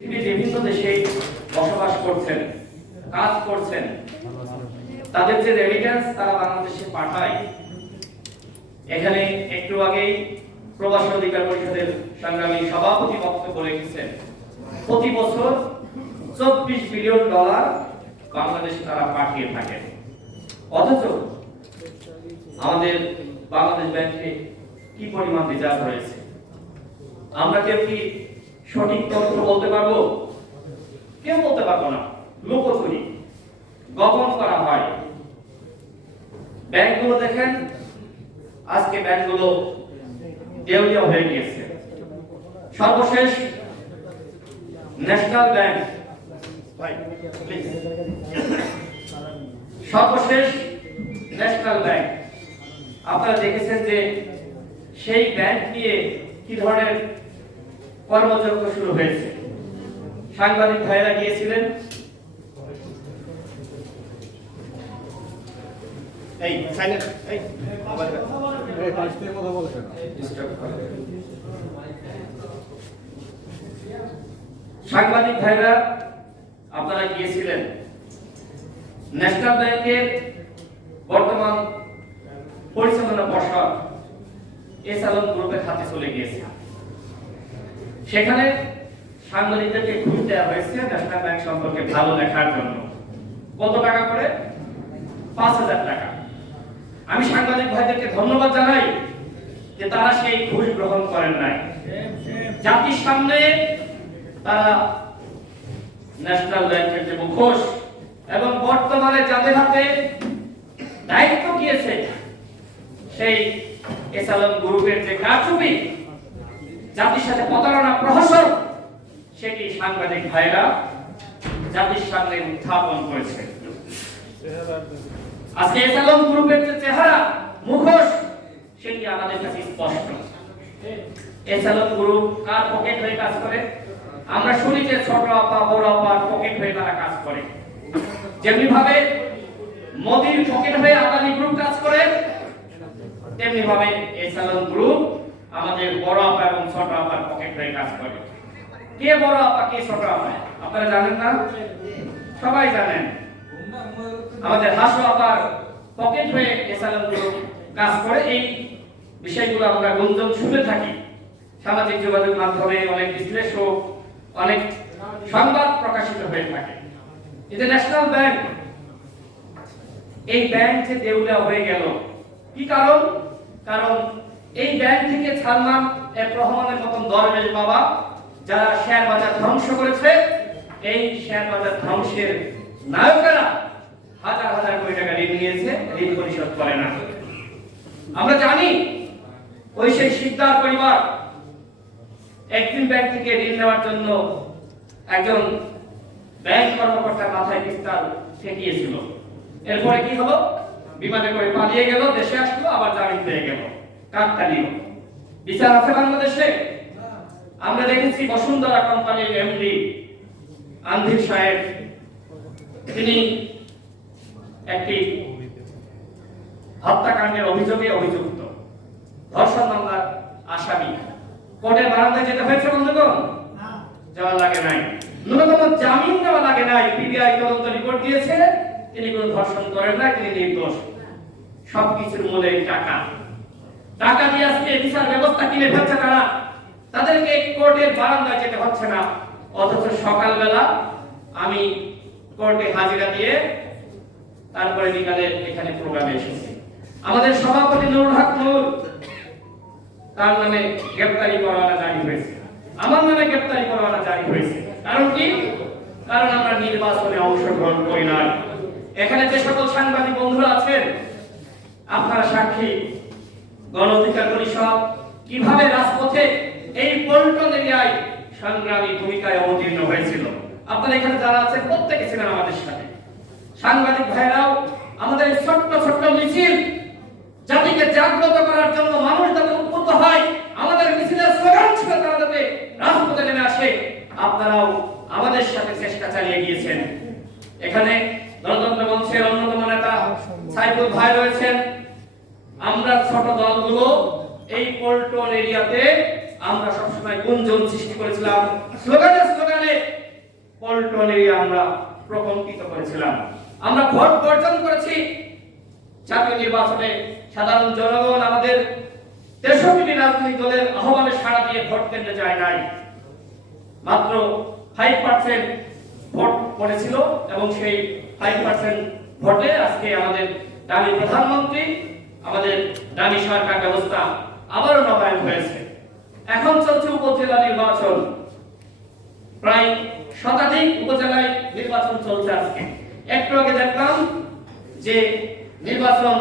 পৃথিবীর বিভিন্ন দেশে বসবাস করছেন, কাজ করছেন। তাদের যে রেমিটেন্স তারা বাংলাদেশে পাঠায়, এখানে একটু আগেই প্রবাসী অধিকার পরিষদের সংগ্রামী সভাপতি বক্তব্য রেখেছেন। প্রতি বছর চব্বিশ বিলিয়ন ডলার বাংলাদেশে তারা পাঠিয়ে থাকেন। অথচ আমাদের বাংলাদেশ ব্যাংকে কি পরিমাণ রিজার্ভ রয়েছে? আমরা কি সঠিক তথ্য বলতে পারব? কেউ বলতে পারব না। লুকোচুরি গোপন করা হয়। ব্যাংকগুলো দেখেন, আজকে ব্যাংকগুলো দেউলিয়া হয়ে গিয়েছে। সর্বশেষ ন্যাশনাল ব্যাংক। সর্বশেষ ন্যাশনাল ব্যাংক। আপনারা দেখেছেন যে সেই ব্যাংক নিয়ে কি ধরনের কর্মযজ্ঞ শুরু হয়েছে। সাংবাদিক ভাইরা গিয়েছিলেন। সাংবাদিক ভাইরা আপনারা গিয়েছিলেন। ন্যাশনাল ব্যাংকের বর্তমান পরিচালনা পর্ষদ এস আলম গ্রুপের হাতে চলে গিয়েছে। সেখানে সাংবাদিকদেরকে ঘুষ দেওয়া হয়েছে ন্যাশনাল ব্যাংক সম্পর্কে ভালো দেখার জন্য। কত টাকা করে? পাঁচ হাজার টাকা। আমি সাংবাদিক ভাইদেরকে ধন্যবাদ জানাই যে তারা সেই ঘুষ গ্রহণ করেন নাই। জাতির সামনে তারা ন্যাশনাল ব্যাংকের যে মুখোশ এবং বর্তমানে যাদের হাতে দায়িত্ব গিয়েছে সেই এসালম গ্রুপের যে কারচুপি জাতির সাথে প্রতারণা প্রহসন, সেটি সাংবাদিক ভাইরা জাতির সামনে উত্থাপন করেছে। আজকে এসালম গ্রুপের যে চেহারা, মুখোশ, সেটি আমাদের কাছে স্পষ্ট। এসালম গ্রুপ কার পকেট হয়ে কাজ করে? আমরা শুনি যে ছোট আপা, বড় আপার পকেট হয়ে তারা কাজ করে। যেমনি ভাবে মোদির পকেট হয়ে আদানি গ্রুপ কাজ করে তেমনি ভাবে এসালম গ্রুপ আমাদের বড় আপা এবং ছোট আপার পকেট হয়ে কাজ করে। কে বড় আপা, কে ছোট আপা? আপনারা জানেন না? সবাই জানেন। আমাদের হাসু আপার পকেট হয়ে এসালাম গ্রুপ কাজ করে। এই বিষয়গুলো আমরা গুঞ্জন শুনে থাকি। সামাজিক যোগাযোগ মাধ্যমে অনেক বিশ্লেষক, অনেক সংবাদ প্রকাশিত হয়ে থাকে। যে ন্যাশনাল ব্যাংক এই ব্যাংক যে দেউলিয়া হয়ে গেল। কি কারণ? কারণ এই ব্যাংক থেকে সালমান রহমানের মতন দরবেশ বাবা, যারা শেয়ার বাজার ধ্বংস করেছে, এই শেয়ার বাজার ধ্বংসের নায়কেরা হাজার হাজার কোটি টাকা ঋণ নিয়েছে, ঋণ পরিশোধ করে না। আমরা জানি, ওই সেই শিকদার পরিবার একদিন ব্যাংক থেকে ঋণ নেওয়ার জন্য একজন ব্যাংক কর্মকর্তার মাথায় পিস্তাল ঠেকিয়েছিল। এরপরে কি হলো? বিমানে করে পালিয়ে গেল, দেশে আসলো, আবার জামিন পেয়ে গেল। কাকতালীয়। বিচার আছে বাংলাদেশে? আমরা দেখেছি বসুন্ধরা কোম্পানির এমডি আন্ধির সাহেব। তিনি একটি হত্যাকাণ্ডের অভিযোগে অভিযুক্ত। ধর্ষণ মামলার আসামি। কোর্টের বারান্দায় যেতে হয়েছে বন্ধুগণ? যাওয়া লাগে নাই। ন্যূনতম জামিন দেওয়া লাগে নাই। পিবিআই তদন্ত রিপোর্ট দিয়েছে। তিনি কোনো ধর্ষণ করেন না তিনি নির্দোষ। সবকিছুর মূলে টাকা। টাকা দিয়ে আজকে বিচার ব্যবস্থা কিনে ফেলছে তারা, তাদেরকে কোর্টের বারান্দায় যেতে হচ্ছে না। অথচ সকালবেলা আমি কোর্টে হাজিরা দিয়ে তারপরে বিকালে এখানে প্রোগ্রামে এসেছি। আমাদের সভাপতি নুরুল হক নূর, তার নামে গ্রেপ্তারি পরোয়ানা জারি হয়েছে। আমার নামে গ্রেপ্তারি পরোয়ানা জারি হয়েছে। কারণ কি? কারণ আমরা নির্বাচনে অংশগ্রহণ করি না এখানে যে সকল সাংবাদিক বন্ধুরা আছেন, আপনারা সাক্ষী গণ অধিকার পরিষদ কীভাবে রাজপথে এই পল্টন এরিয়ায় সংগ্রামী ভূমিকায় অবতীর্ণ হয়েছিল? আপনারা এখানে যারা আছেন, প্রত্যেকে ছিলেন আমাদের সাথে। সাংবাদিক ভাইরাও আমাদের ছোট্ট ছোট্ট মিছিল জাতিকে জাগ্রত করার জন্য মানুষ যাতে উদ্বুদ্ধ হয় আমাদের মিছিলের স্লোগান ছিল তারা যাতে রাজপথে নেমে আসে আপনারাও আমাদের সাথে চেষ্টা চালিয়ে গিয়েছেন এখানে গণতন্ত্র মঞ্চের অন্যতম নেতা সাইফুল ভাই রয়েছেন আমরা ছোট দলগুলো এই পল্টন এরিয়াতে আমরা সবসময় গুঞ্জন সৃষ্টি করেছিলাম স্লোগানে স্লোগানে পল্টনে আমরা প্রকম্পিত করেছিলাম আমরা ভোট বর্জন করেছি জাতীয় নির্বাচনে সাধারণ জনগণ আমাদের তেষট্টি রাজনৈতিক দলের আহ্বানে সাড়া দিয়ে ভোট কেন্দ্রে যায় নাই। মাত্র ফাইভ পার্সেন্ট ভোট পড়েছিল এবং সেই ফাইভ পার্সেন্ট ভোটে আজকে আমাদের দামি প্রধানমন্ত্রী, আমাদের দামি সরকার ব্যবস্থা আবারও নবায়ন হয়েছে। এখন চলছে উপজেলা নির্বাচন। প্রায় শতাধিক উপজেলায় নির্বাচন চলছে আজকে। একটু আগে দেখলাম যে নির্বাচন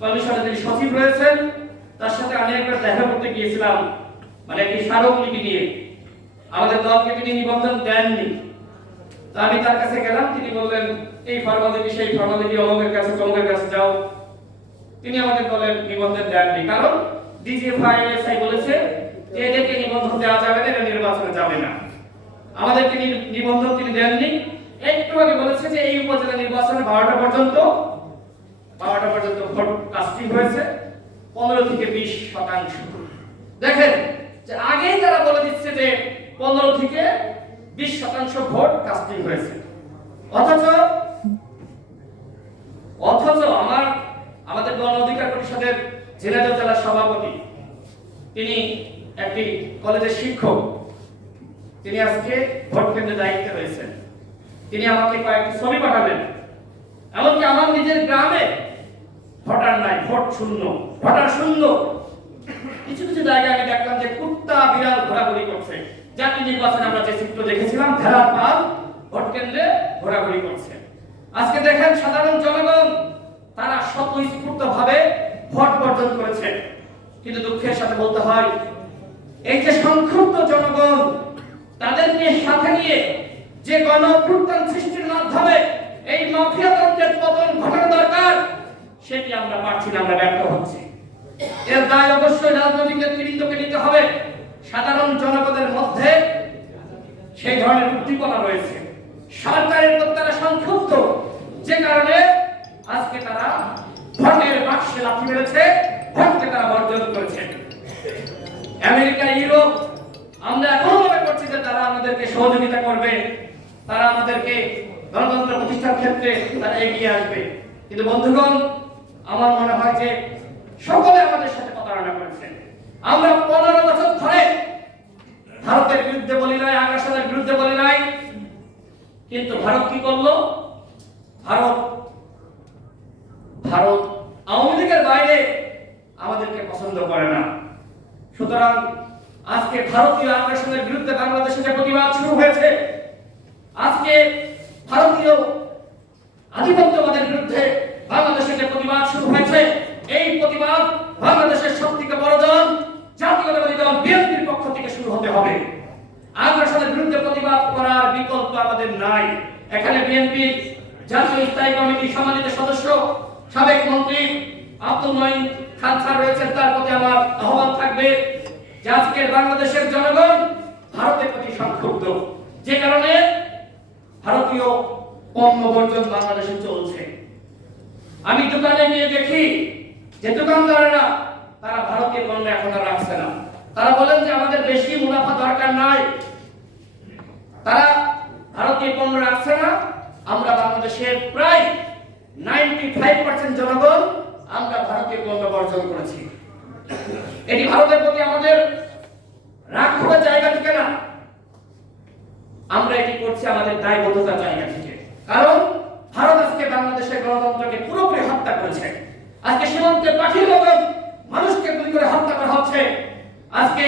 কমিশনের যিনি সচিব রয়েছেন, তার সাথে আমি একবার দেখা করতে গিয়েছিলাম মানে একটি স্মারকলিপি নিয়ে আমাদের দলকে তিনি নিবন্ধন দেননি। তা আমি তার কাছে গেলাম, তিনি বললেন, এই ফর্মালিটি সেই ফর্মালিটি অমুকের কাছে, তমুকের কাছে যাও। তিনি আমাদের দলের নিবন্ধন দেননি, কারণ ডিজিএফআই এসআই বলেছে এদেরকে নিবন্ধন দেওয়া যাবে না নির্বাচনে যাবে না। আমাদেরকে নিবন্ধন তিনি দেননি। একটু আগে বলেছে যে এই উপজেলা নির্বাচনে বারোটা পর্যন্ত বারোটা পর্যন্ত ভোট কাস্টিং হয়েছে, পনেরো থেকে বিশ শতাংশ। দেখেন যে আগেই তারা বলে দিচ্ছে যে পনেরো থেকে বিশ শতাংশ ভোট কাস্টিং হয়েছে। অথচ অথচ আমার, আমাদের গণ অধিকার পরিষদের ঝিনাইদহ জেলার সভাপতি, তিনি একটি কলেজের শিক্ষক, তিনি আজকে ভোট কেন্দ্রে দায়িত্বে রয়েছেন। তিনি আমাকে কয়েকটি ছবি পাঠাবেন। এমনকি আমার নিজের গ্রামে ভোটার নাই, ভোট শূন্য, ভোটার শূন্য। কিছু কিছু জায়গায় আমি দেখলাম যে কুত্তা বিড়াল ঘোরাঘুরি করছে। জাতীয় নির্বাচনে আমরা যে চিত্র দেখেছিলাম, ভেড়ার পাল, ভোট কেন্দ্রে ঘোরাঘুরি করছে। আজকে দেখেন সাধারণ জনগণ, তারা স্বতঃস্ফূর্ত ভাবে ভোট বর্জন করেছে। কিন্তু দুঃখের সাথে বলতে হয়, এই যে সংক্ষুব্ধ জনগণ তাদেরকে সাথে নিয়ে যে গণ সৃষ্টির মাধ্যমে এই মাফিয়াতন্ত্রের পতন ঘটানো দরকার সেটি আমরা পারছি না, আমরা ব্যর্থ হচ্ছি। এর দায় অবশ্যই রাজনৈতিক নেতৃবৃন্দকে নিতে হবে। সাধারণ জনগণের মধ্যে সেই ধরনের উদ্দীপনা রয়েছে। সরকারের প্রতি তারা সংক্ষুব্ধ। যে কারণে আজকে তারা ভোটের বাক্সে লাথি মেরেছে, ভোটকে তারা বর্জন করেছে। আমেরিকা, ইউরোপ, আমরা এখন মনে করছি যে তারা আমাদেরকে সহযোগিতা করবে। তারা আমাদেরকে গণতন্ত্র প্রতিষ্ঠার ক্ষেত্রে তারা এগিয়ে আসবে। কিন্তু বন্ধুগণ আমার মনে হয় যে সকলে আমাদের সাথে প্রতারণা করেছে। আমরা পনেরো বছর ধরে ভারতের বিরুদ্ধে বলি নাই, আগ্রাসনের বিরুদ্ধে বলি নাই। কিন্তু ভারত কি করল? ভারত ভারত আওয়ামী লীগের বাইরে আমাদেরকে পছন্দ করে না। সুতরাং আজকে ভারতীয় আগ্রাসনের বিরুদ্ধে বাংলাদেশে যে প্রতিবাদ শুরু হয়েছে, আজকে ভারতীয় আধিপত্যবাদের বিরুদ্ধে বাংলাদেশে যে প্রতিবাদ শুরু হয়েছে, এই প্রতিবাদ বাংলাদেশের সব থেকে বড় দল, জাতীয়তাবাদী দল, বিএনপির পক্ষ থেকে শুরু হতে হবে। আগ্রাসনের বিরুদ্ধে প্রতিবাদ করার বিকল্প আমাদের নাই। এখানে জাতীয় স্থায়ী কমিটির সম্মানিত সদস্য, সাবেক মন্ত্রী আব্দুল মঈন খান স্যার রয়েছেন, তার প্রতি আমার আহ্বান থাকবে যে আজকের বাংলাদেশের জনগণ ভারতের প্রতি সংক্ষুব্ধ। যে কারণে ভারতীয় পণ্য বর্জন বাংলাদেশে চলছে। আমি দোকানে গিয়ে দেখি যে দোকানদারেরা, তারা ভারতীয় পণ্য এখন আর রাখছে না। তারা বলেন যে আমাদের বেশি মুনাফা দরকার নাই। তারা ভারতীয় পণ্য রাখছে না। আমরা বাংলাদেশের প্রায় নাইনটি ফাইভ পার্সেন্ট জনগণ আমরা ভারতীয় পণ্য বর্জন করেছি। এটি ভারতের প্রতি আমাদের রাগ ক্ষোভের জায়গা থেকে না। আমরা এটি করছি আমাদের দায়বদ্ধতার জায়গা থেকে। কারণ গণতন্ত্রকে পুরোপুরি হত্যা করেছে। আজকে সীমান্তে পাখির মতন মানুষকে গুলি করে হত্যা করা হচ্ছে। আজকে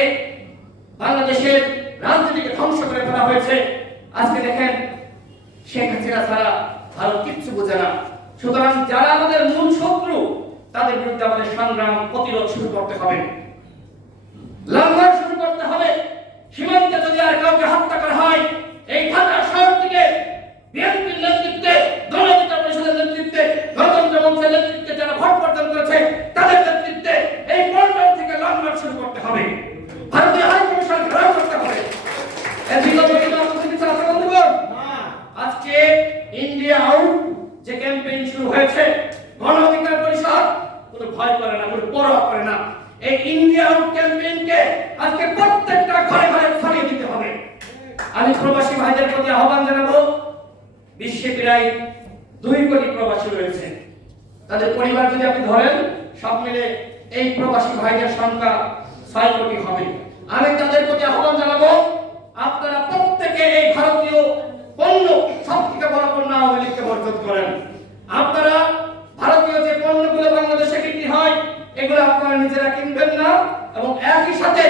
বাংলাদেশের রাজনীতিকে ধ্বংস করে ফেলা হয়েছে। আজকে দেখেন শেখ হাসিনা ছাড়া ভারত কিচ্ছু বোঝে না। সুতরাং যারা আমাদের মূল শত্রু, তাদের বিরুদ্ধে আমাদের সংগ্রাম প্রতিরোধ শুরু করতে হবে। লঙ্ঘন শুরু করতে হবে। সীমান্তে যদি আর কাউকে হত্যা করা হয়, এই ঢাকা শহর থেকে বিএনপির নেতৃত্বে করেছে তাদের নেতৃত্বে এই পল্টন থেকে লঙ্ঘন শুরু করতে হবে। ভারতীয় হাই কমিশন ঘেরাও করতে হবে এর বিগত দিনে আপনাদের কিছু আছে বন্ধুগণ আজকে ইন্ডিয়া আউট যে ক্যাম্পেইন শুরু হয়েছে গণ অধিকার পরিষদ কোনো ভয় করে না কোনো পরোয়া করে না এই ইন্ডিয়া আউট ক্যাম্পেইনকে আজকে প্রত্যেকটা ঘরে ঘরে ছড়িয়ে দিতে হবে আমি প্রবাসী প্রতি আহ্বান জানাব বিশ্বে প্রায় দুই কোটি প্রবাসী রয়েছে তাদের পরিবার যদি আপনি ধরেন সব মিলে এই প্রবাসী ভাইদের সংখ্যা ছয় কোটি হবে আমি তাদের প্রতি আহ্বান জানাব, আপনারা প্রত্যেকে এই ভারতীয় পণ্য সব থেকে বড় পণ্য আওয়ামী লীগকে বর্জন করেন। আপনারা ভারতীয় যে পণ্যগুলো বাংলাদেশে বিক্রি হয়, এগুলো আপনারা নিজেরা কিনবেন না এবং একই সাথে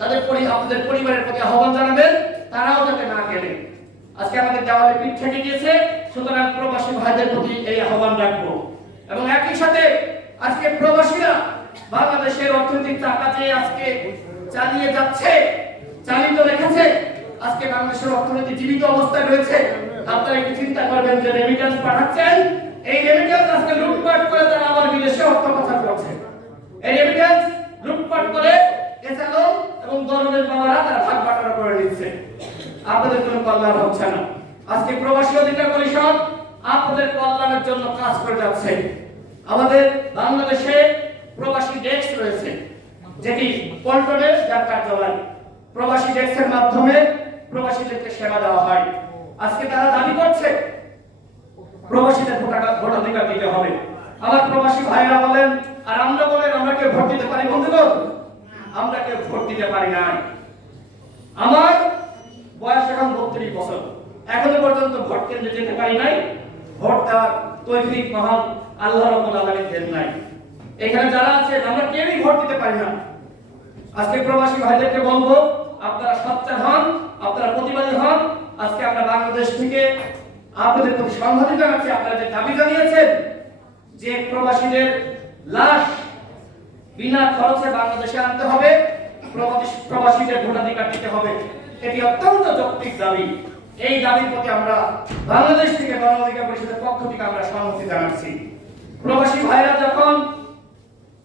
তাদের পরি আপনাদের পরিবারের প্রতি আহ্বান জানাবেন, তারাও যাতে না কেনে। আজকে আমাদের দেওয়ালে পিঠ থেকে গিয়েছে, সুতরাং প্রবাসী ভাইদের প্রতি এই আহ্বান রাখব। এবং একই সাথে আজকে প্রবাসীরা বাংলাদেশের অর্থনৈতিক চাকা যে আজকে চালিয়ে যাচ্ছে, চালিত রেখেছে। আজকে বাংলাদেশের অর্থনীতি জীবিত অবস্থায় রয়েছে। আপনারা একটু চিন্তা করবেন যে রেমিটেন্স পাঠাচ্ছেন। এই রেমিটেন্স আজকে লুটপাট করে তারা আবার বিদেশে অর্থ পাচার করছে। এই রেমিটেন্স লুটপাট করে এছাড়াও এবং দরবেশ বাবারা তারা ভাগ বাটোয়ারা করে নিচ্ছে। আপনাদের কোনো কল্যাণ হচ্ছে না। আজকে প্রবাসী অধিকার পরিষদ আপনাদের কল্যাণের জন্য কাজ করে যাচ্ছে। আমাদের বাংলাদেশে প্রবাসী ডেস্ক রয়েছে, যেটি পল্টনে যার কার্যালয়। প্রবাসী ডেস্কের মাধ্যমে প্রবাসীদেরকে সেবা দেওয়া হয়। আজকে তারা দাবি করছে, প্রবাসীদের ভোটাধিকার দিতে হবে। আমার প্রবাসী ভাইরা বলেন, আর আমরা বলেন, আমরা কেউ ভোট দিতে পারি বন্ধুগণ? আমরা কেউ ভোট দিতে পারি নাই। আমার বয়স এখন বত্রিশ বছর। এখনও পর্যন্ত ভোট কেন্দ্রে যেতে পারি নাই। ভোট দেওয়ার তৈরিক মহান আল্লাহ রব্বুল আলামিন দেন নাই। এখানে যারা আছেন আমরা কেউই ভোট দিতে পারি না। আজকে প্রবাসী ভাইদেরকে বলব, আপনারা সচ্চার হন, আপনারা প্রতিবাদী হন। আজকে আমরা বাংলাদেশ থেকে আপনাদের প্রতি সংহতি জানাচ্ছি। আপনারা যে দাবি জানিয়েছেন যে প্রবাসীদের লাশ বিনা খরচে বাংলাদেশে আনতে হবে প্রবাসীদের ভোটাধিকার দিতে হবে, এটি অত্যন্ত যৌক্তিক দাবি। এই দাবির প্রতি আমরা বাংলাদেশ থেকে গণ অধিকার পরিষদের পক্ষ থেকে আমরা সংহতি জানাচ্ছি। প্রবাসী ভাইরা যখন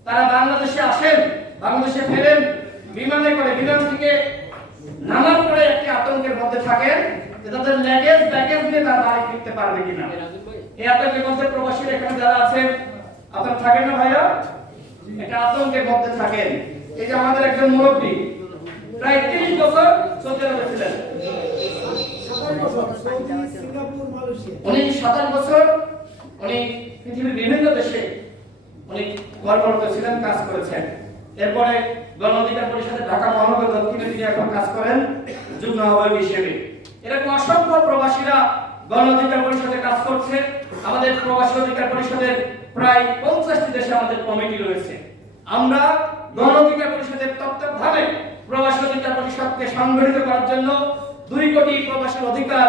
তারা বাংলাদেশে আসেন বাংলাদেশে ফেরেন বিমানে করে বিমান থেকে নামার পরে একটি আতঙ্কের মধ্যে থাকেন তাদের ল্যাগেজ ব্যাগেজ নিয়ে তারা বাড়ি ফিরতে পারবে কিনা। এই আতঙ্কের মধ্যে প্রবাসীরা এখানে যারা আছেন আপনারা থাকেন না ভাইয়া? একটা আতঙ্কের মধ্যে থাকেন। এই যে আমাদের একজন মুরব্বী প্রায় তিরিশ বছর সৌদি আরবে ছিলেন। উনি সাতাশ বছর উনি পৃথিবীর বিভিন্ন দেশে কর্মরত ছিলেন, কাজ করেছেন। এরপরে গণ অধিকার পরিষদের ঢাকা মহানগর দক্ষিণে তিনি এখন কাজ করেন, যুগ্ম আহ্বায়ক হিসেবে। এরকম অসংখ্য প্রবাসীরা গণ অধিকার পরিষদে কাজ করছে। আমাদের প্রবাসী অধিকার পরিষদের প্রায় পঞ্চাশটি দেশে আমাদের কমিটি রয়েছে। আমরা গণ অধিকার পরিষদের তত্ত্বাবধানে প্রবাসী অধিকার পরিষদকে সংগঠিত করার জন্য দুই কোটি প্রবাসীর অধিকার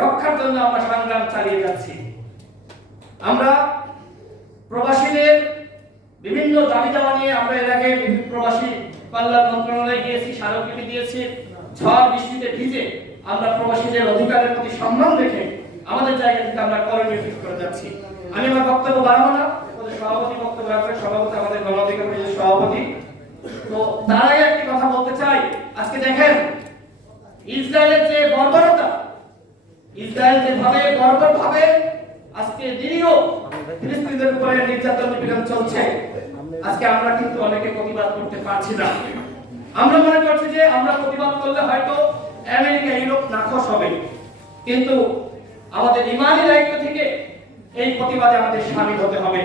রক্ষার জন্য আমরা সংগ্রাম চালিয়ে যাচ্ছি। আমরা প্রবাসীদের বিভিন্ন দাবি দাওয়া নিয়ে আমরা এর আগে প্রবাসী কল্যাণ মন্ত্রণালয়ে গিয়েছি, স্মারকলিপি দিয়েছি। ঝড়, বৃষ্টিতে ভিজে আমরা প্রবাসীদের অধিকারের প্রতি সম্মান রেখে আমাদের জায়গা থেকে আমরা করণীয় ঠিক করে যাচ্ছি। আমি আমার বক্তব্য বাড়াবো না। সভাপতি বক্তব্য রাখবেন। সভাপতি আমাদের গণ অধিকার পরিষদের সভাপতি। তো তার আগে একটি কথা বলতে চাই। আজকে দেখেন, ইসরায়েলের যে বর্বরতা, ইসরায়েল যেভাবে বর্বর ভাবে আজকে নিরীহ ফিলিস্তিনিদের উপরে নির্যাতন নিপীড়ন চলছে। আজকে আমরা কিন্তু অনেকে প্রতিবাদ করতে পারছি না। আমরা মনে করছি যে আমরা প্রতিবাদ করলে হয়তো আমেরিকা, ইউরোপ নাখোশ হবে। কিন্তু আমাদের ইমানি দায়িত্ব থেকে এই প্রতিবাদে আমাদের সামিল হতে হবে।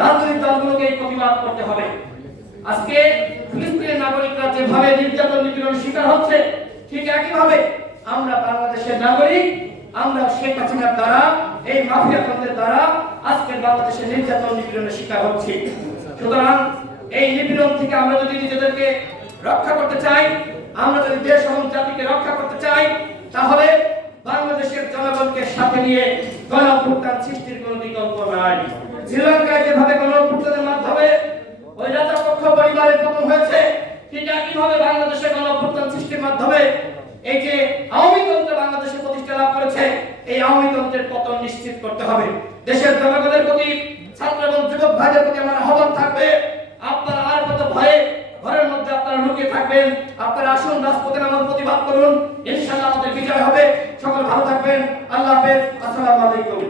রাজনৈতিক দলগুলোকে এই প্রতিবাদ করতে হবে। আজকে ফিলিস্তিনের নাগরিকরা যেভাবে নির্যাতন নিপীড়ন শিকার হচ্ছে, ঠিক একইভাবে আমরা বাংলাদেশের নাগরিক, আমরা শেখ হাসিনার দ্বারা, এই মাফিয়াতন্ত্রের দ্বারা আজকে বাংলাদেশের নির্যাতন নিপীড়নের শিকার হচ্ছি। সুতরাং এই নিপীড়ন থেকে আমরা যদি নিজেদেরকে রক্ষা করতে চাই, আমরা যদি দেশ এবং জাতিকে রক্ষা করতে চাই, তাহলে বাংলাদেশের জনগণকে সাথে নিয়ে গণঅভ্যুত্থান সৃষ্টির কোনো বিকল্প নাই। শ্রীলঙ্কায় যেভাবে গণঅভ্যুত্থানের মাধ্যমে ওই রাজাপক্ষ পরিবারের পতন হয়েছে, ঠিক একইভাবে বাংলাদেশে গণঅভ্যুত্থান সৃষ্টির মাধ্যমে এই যে আওয়ামী তন্ত্র বাংলাদেশে প্রতিষ্ঠা লাভ করেছে এই আওয়ামী পতন নিশ্চিত করতে হবে। দেশের জনগণের প্রতি, ছাত্র এবং যুবক ভাইদের প্রতি আমার আহ্বান থাকবে। আপনারা আর কত ভয়ে ঘরের মধ্যে আপনারা লুকিয়ে থাকবেন, আপনারা আসুন, রাজপথে নামাজ প্রতিবাদ করুন। ইনশাআল্লাহ আমাদের বিজয় হবে। সকল ভালো থাকবেন। আল্লাহ হাফেজ। আসসালামু আলাইকুম।